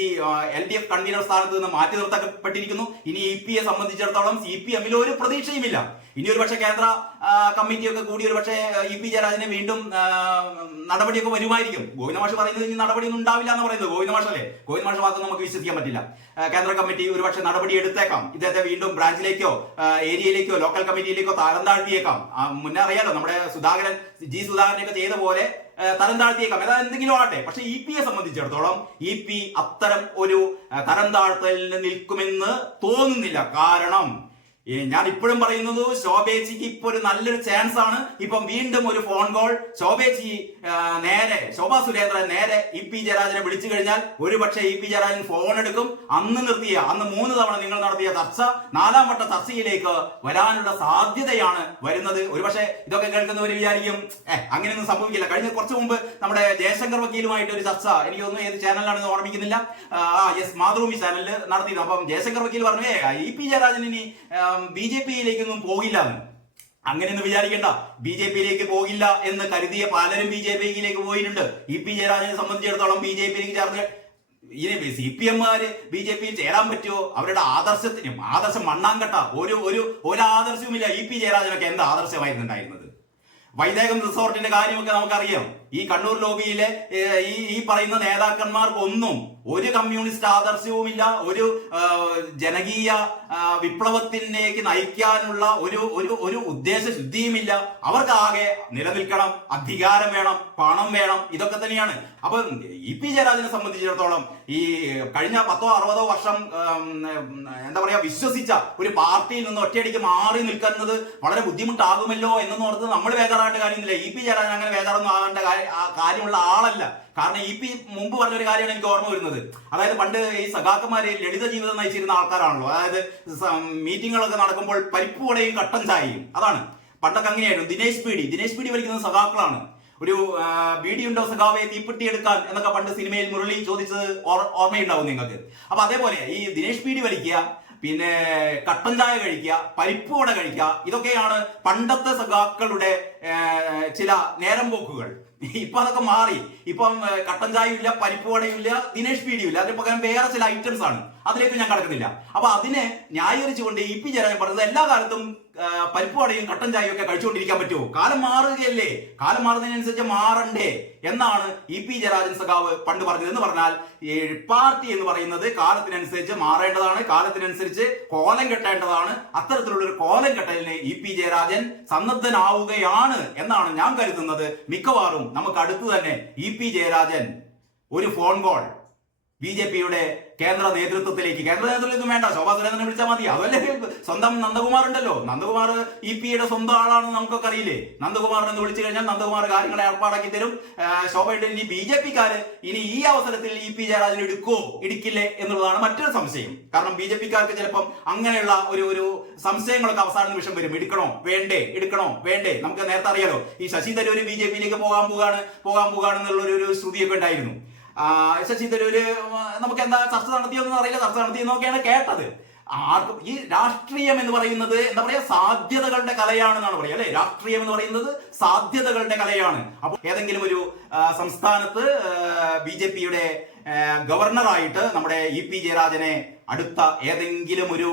LDF കൺവീനർ സ്ഥാനത്ത് നിന്ന് മാറ്റി നിർത്തപ്പെട്ടിരിക്കുന്നു. ഇനി ഇ.പി.യെ സംബന്ധിച്ചിടത്തോളം CPM-ൽ ഒരു പ്രതീക്ഷയുമില്ല. ഇനി ഒരു പക്ഷേ കേന്ദ്ര കമ്മിറ്റിയൊക്കെ കൂടി ഒരു പക്ഷേ ഇ.പി. ജയരാജന് വീണ്ടും നടപടിയൊക്കെ വരുമായിരിക്കും. ഗോവിന്ദമാഷ് പറയുന്നത് ഇനി നടപടിയൊന്നും ഉണ്ടാവില്ല എന്ന് പറയുന്നത് ഗോവിന്ദമാഷല്ലേ. ഗോവിന്ദമാഷ് ഭാഗത്ത് നമുക്ക് വിശ്വസിക്കാൻ പറ്റില്ല. കേന്ദ്ര കമ്മിറ്റി ഒരു പക്ഷേ നടപടി എടുത്തേക്കാം. ഇദ്ദേഹത്തെ വീണ്ടും ബ്രാഞ്ചിലേക്കോ ഏരിയയിലേക്കോ ലോക്കൽ കമ്മിറ്റിയിലേക്കോ തരം താഴ്ത്തിയേക്കാം. മുന്നേ അറിയാലോ നമ്മുടെ സുധാകരനൊക്കെ ചെയ്ത പോലെ തരം താഴ്ത്തിയേക്കാം. ഏതാ എന്തെങ്കിലും ആട്ടെ. പക്ഷെ ഇ.പി.യെ സംബന്ധിച്ചിടത്തോളം ഇ.പി. അത്തരം ഒരു തരം താഴ്ത്തലിന് നിൽക്കുമെന്ന് തോന്നുന്നില്ല. കാരണം ഞാൻ ഇപ്പോഴും പറയുന്നത് ശോഭേച്ചിക്ക് ഇപ്പൊ ഒരു നല്ലൊരു ചാൻസ് ആണ്. ഇപ്പം വീണ്ടും ഒരു ഫോൺ കോൾ ശോഭാ സുരേന്ദ്രൻ നേരെ ഇ.പി. ജയരാജനെ വിളിച്ചു കഴിഞ്ഞാൽ ഒരു പക്ഷേ ഇ.പി. ജയരാജൻ ഫോൺ എടുക്കും. അന്ന് 3 തവണ നിങ്ങൾ നടത്തിയ ചർച്ച 4ാം വട്ട ചർച്ചയിലേക്ക് വരാനുള്ള സാധ്യതയാണ് വരുന്നത്. ഒരുപക്ഷെ ഇതൊക്കെ കേൾക്കുന്നവർ വിചാരിക്കും അങ്ങനെയൊന്നും സംഭവിക്കില്ല. കഴിഞ്ഞ കുറച്ചു മുമ്പ് നമ്മുടെ ജയശങ്കർ വക്കീലുമായിട്ട് ഒരു ചർച്ച, എനിക്ക് തോന്നുന്നു ഏത് ചാനലിലാണെന്ന് ഓർമ്മിക്കുന്നില്ല, മാതൃഭൂമി ചാനലിൽ നടത്തിയിരുന്നു. അപ്പം ജയശങ്കർ വക്കീൽ പറഞ്ഞു ഇ.പി. ജയരാജൻ ഇനി BJP-യിലേക്കൊന്നും പോകില്ല എന്ന്. അങ്ങനെയൊന്നും വിചാരിക്കേണ്ട. BJP-യിലേക്ക് പോകില്ല എന്ന് കരുതിയ പലരും BJP-യിലേക്ക് പോയിട്ടുണ്ട്. ഇ.പി. ജയരാജനെ സംബന്ധിച്ചിടത്തോളം BJP-യിലേക്ക് ചേർന്ന് ഇനി CPM-കാര് BJP-യിൽ ചേരാൻ പറ്റുമോ? അവരുടെ ആദർശം മണ്ണാങ്കട്ട. ഒരു ആദർശവുമില്ല. ഇ.പി. ജയരാജനൊക്കെ എന്താ ആദർശമായിരുന്നു ഉണ്ടായിരുന്നത്? വൈദേകം റിസോർട്ടിന്റെ കാര്യമൊക്കെ നമുക്കറിയാം. ഈ കണ്ണൂർ ലോബിയിലെ ഈ പറയുന്ന നേതാക്കന്മാർക്കൊന്നും ഒരു കമ്മ്യൂണിസ്റ്റ് ആദർശവുമില്ല, ഒരു ജനകീയ വിപ്ലവത്തിലേക്ക് നയിക്കാനുള്ള ഒരു ഉദ്ദേശ ശുദ്ധിയുമില്ല. അവർക്കാകെ നിലനിൽക്കണം, അധികാരം വേണം, പണം വേണം, ഇതൊക്കെ തന്നെയാണ്. അപ്പൊ ഇ.പി. ജയരാജനെ സംബന്ധിച്ചിടത്തോളം ഈ കഴിഞ്ഞ 10-60 വർഷം എന്താ പറയാ വിശ്വസിച്ച ഒരു പാർട്ടിയിൽ നിന്ന് ഒറ്റയടിക്ക് മാറി നിൽക്കുന്നത് വളരെ ബുദ്ധിമുട്ടാകുമല്ലോ എന്നൊന്നും ഓർത്ത് നമ്മൾ ബേജാറാകേണ്ട കാര്യമില്ല. ഇ.പി. ജയരാജൻ അങ്ങനെ ബേജാറൊന്നും ആകേണ്ട കാര്യമുള്ള ആളല്ല. കാരണം ഇ.പി. മുമ്പ് പറഞ്ഞൊരു കാര്യമാണ് എനിക്ക് ഓർമ്മ വരുന്നത്. അതായത് പണ്ട് ഈ സഖാക്കന്മാര് ലളിത ജീവിതം നയിച്ചിരുന്ന ആൾക്കാരാണല്ലോ. അതായത് മീറ്റിങ്ങുകളൊക്കെ നടക്കുമ്പോൾ പരിപ്പുവടയും കട്ടൻ ചായയും, അതാണ് പണ്ടൊക്കെ അങ്ങനെയായിരുന്നു. ദിനേശ് പീഡി വലിക്കുന്നത് സഖാക്കളാണ്. ഒരു ബീഡിയുണ്ടോ സഖാവെ തീപ്പെട്ടി എടുക്കാൻ എന്നൊക്കെ പണ്ട് സിനിമയിൽ മുരളി ചോദിച്ചത് ഓർമ്മയുണ്ടാവും നിങ്ങൾക്ക്. അപ്പൊ അതേപോലെ ഈ ദിനേശ് പീഡി വലിക്കുക, പിന്നെ കട്ടൻ ചായ കഴിക്കുക, പരിപ്പുവട കഴിക്കുക, ഇതൊക്കെയാണ് പണ്ടത്തെ സഖാക്കളുടെ ചില നേരം പോക്കുകൾ. ഇപ്പൊ അതൊക്കെ മാറി. ഇപ്പം കട്ടൻ ചായയും ഇല്ല, പരിപ്പുവടയും ഇല്ല, ദിനേശ് പീഡിയും ഇല്ല. അതിന് പകരം വേറെ ചില ഐറ്റംസ് ആണ്. അതിലേക്ക് ഞാൻ കടക്കുന്നില്ല. അപ്പൊ അതിനെ ന്യായീകരിച്ചുകൊണ്ട് ഇ.പി. ജയരാജൻ പറഞ്ഞത് എല്ലാ കാലത്തും പരിപ്പുവടയും കട്ടൻ ചായയും ഒക്കെ കഴിച്ചുകൊണ്ടിരിക്കാൻ പറ്റുമോ? കാലം മാറുകയല്ലേ, കാലം മാറുന്നതിനനുസരിച്ച് മാറണ്ടേ എന്നാണ് ഇ.പി. ജയരാജൻ സഖാവ് പണ്ട് പറഞ്ഞത്. എന്ന് പറഞ്ഞാൽ ഈ പാർട്ടി എന്ന് പറയുന്നത് കാലത്തിനനുസരിച്ച് മാറേണ്ടതാണ്, കാലത്തിനനുസരിച്ച് കോലം കെട്ടേണ്ടതാണ്. അത്തരത്തിലുള്ള ഒരു കോലം കെട്ടലിന് ഇ.പി. ജയരാജൻ സന്നദ്ധനാവുകയാണ് എന്നാണ് ഞാൻ കരുതുന്നത്. മിക്കവാറും നമുക്ക് അടുത്ത് തന്നെ ഇ.പി. ജയരാജൻ ഒരു ഫോൺ കോൾ ബി.ജെ.പിയുടെ കേന്ദ്ര നേതൃത്വത്തിലേക്ക് വേണ്ട, ശോഭാ സുരേന്ദ്രനെ വിളിച്ചാൽ മതി. അതല്ലേ സ്വന്തം നന്ദകുമാർ ഉണ്ടല്ലോ, നന്ദകുമാർ ഇ.പിയുടെ സ്വന്തം ആളാണെന്ന് നമുക്കൊക്കെ അറിയില്ലേ. നന്ദകുമാറിനെ വിളിച്ചു കഴിഞ്ഞാൽ നന്ദകുമാർ കാര്യങ്ങളെ ഏർപ്പാടാക്കി തരും. ശോഭയുടെ ഇനി ബി.ജെ.പിക്കാര് ഇനി ഈ അവസരത്തിൽ ഇ.പി. ജയരാജൻ ഇടിക്കില്ലേ എന്നുള്ളതാണ് മറ്റൊരു സംശയം. കാരണം ബി.ജെ.പിക്കാർക്ക് ചിലപ്പം അങ്ങനെയുള്ള ഒരു സംശയങ്ങളൊക്കെ അവസാന നിമിഷം വരും. എടുക്കണോ വേണ്ടേ. നമുക്ക് നേരത്തെ അറിയാലോ, ഈ ശശി തരൂര് ബി.ജെ.പിയിലേക്ക് പോകാൻ പോകാണ് എന്നുള്ള ഒരു ശ്രുതിയൊക്കെ ഉണ്ടായിരുന്നു. ശശി തരൂര് നമുക്ക് എന്താ ചർച്ച നടത്തിയൊന്നും അറിയില്ല, ചർച്ച നടത്തിയെന്നൊക്കെയാണ് കേട്ടത്. ആർക്കും ഈ രാഷ്ട്രീയം എന്ന് പറയുന്നത് എന്താ പറയാ സാധ്യതകളുടെ കലയാണെന്നാണ് പറയുക അല്ലെ. രാഷ്ട്രീയം എന്ന് പറയുന്നത് സാധ്യതകളുടെ കലയാണ്. അപ്പൊ ഏതെങ്കിലും ഒരു സംസ്ഥാനത്ത് ബി.ജെ.പിയുടെ ഗവർണറായിട്ട് നമ്മുടെ ഇ.പി. ജയരാജനെ അടുത്ത ഏതെങ്കിലും ഒരു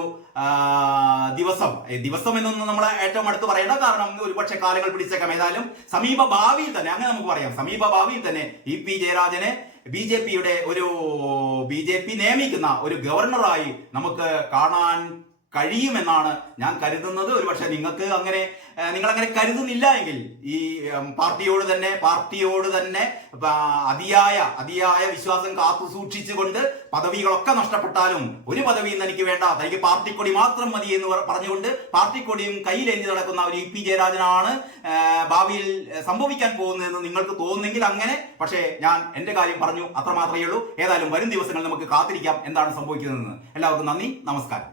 ദിവസം എന്നൊന്നും നമ്മൾ ഏറ്റവും അടുത്ത് പറയേണ്ട, കാരണം ഒരുപക്ഷെ കാലങ്ങൾ പിടിച്ചേക്കാം. ഏതായാലും സമീപ ഭാവിയിൽ തന്നെ, അങ്ങനെ നമുക്ക് പറയാം, സമീപ ഭാവിയിൽ തന്നെ ഇ.പി. ജയരാജനെ ബി.ജെ.പി നിയമിക്കുന്ന ഒരു ഗവർണറായി നമുക്ക് കാണാൻ കഴിയുമെന്നാണ് ഞാൻ കരുതുന്നത്. ഒരുപക്ഷെ നിങ്ങൾ അങ്ങനെ കരുതുന്നില്ല എങ്കിൽ ഈ പാർട്ടിയോട് തന്നെ അതിയായ വിശ്വാസം കാത്തു സൂക്ഷിച്ചുകൊണ്ട് പദവികളൊക്കെ നഷ്ടപ്പെട്ടാലും ഒരു പദവിയും തനിക്ക് വേണ്ട, തനിക്ക് പാർട്ടിക്കൊടി മാത്രം മതി എന്ന് പറഞ്ഞുകൊണ്ട് പാർട്ടിക്കൊടിയും കയ്യിലെഞ്ഞി നടക്കുന്ന ഒരു ഇ.പി. ജയരാജനാണ് ഭാവിയിൽ സംഭവിക്കാൻ പോകുന്നതെന്ന് നിങ്ങൾക്ക് തോന്നുന്നെങ്കിൽ അങ്ങനെ. പക്ഷേ ഞാൻ എന്റെ കാര്യം പറഞ്ഞു, അത്ര മാത്രമേ ഉള്ളൂ. ഏതായാലും വരും ദിവസങ്ങളിൽ നമുക്ക് കാത്തിരിക്കാം എന്താണ് സംഭവിക്കുന്നതെന്ന്. എല്ലാവർക്കും നന്ദി, നമസ്കാരം.